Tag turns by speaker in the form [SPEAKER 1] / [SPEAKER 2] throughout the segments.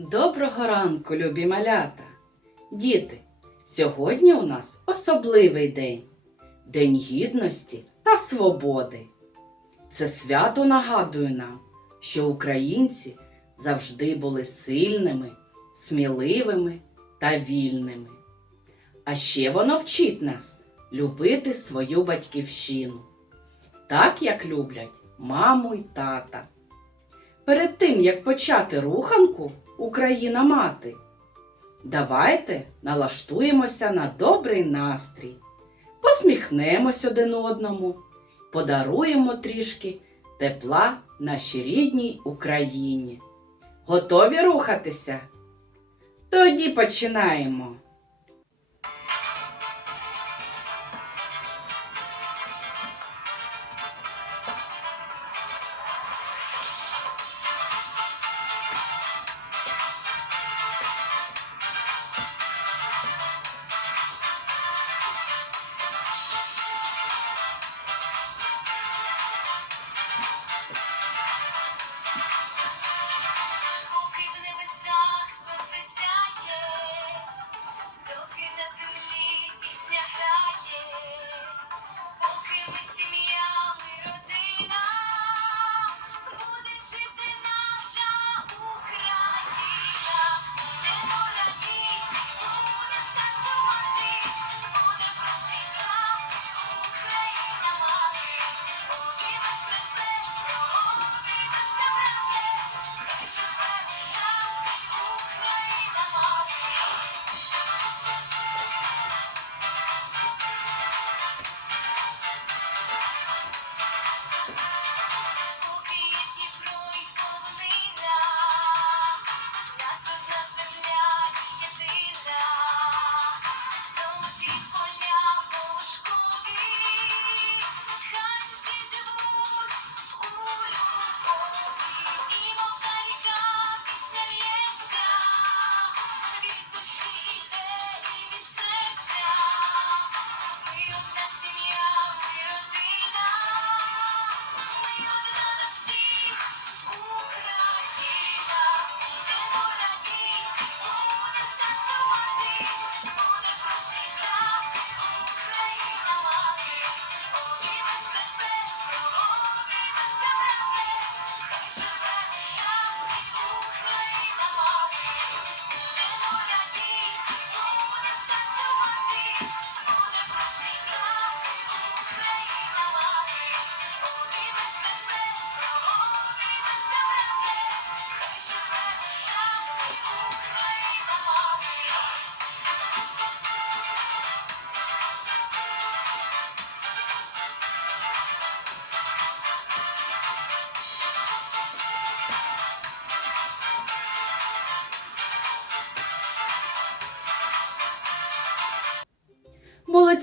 [SPEAKER 1] Доброго ранку, любі малята! Діти, сьогодні у нас особливий день День гідності та свободи. Це свято нагадує нам, що українці завжди були сильними, сміливими та вільними. А ще воно вчить нас любити свою батьківщину, так як люблять маму й тата. Перед тим, як почати руханку Україна мати, давайте налаштуємося на добрий настрій, посміхнемось один одному, подаруємо трішки тепла нашій рідній Україні. Готові рухатися? Тоді починаємо.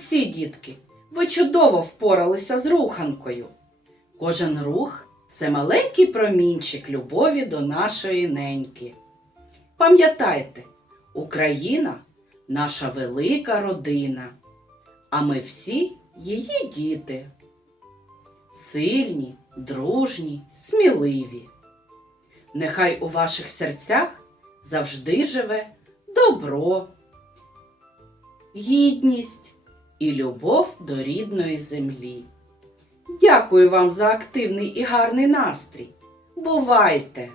[SPEAKER 1] Молодці, дітки! Ви чудово впоралися з руханкою. Кожен рух це маленький промінчик любові до нашої неньки. Пам'ятайте, Україна наша велика родина, а ми всі її діти. Сильні, дружні, сміливі. Нехай у ваших серцях завжди живе добро, гідність і любов до рідної землі. Дякую вам за активний і гарний настрій. Бувайте!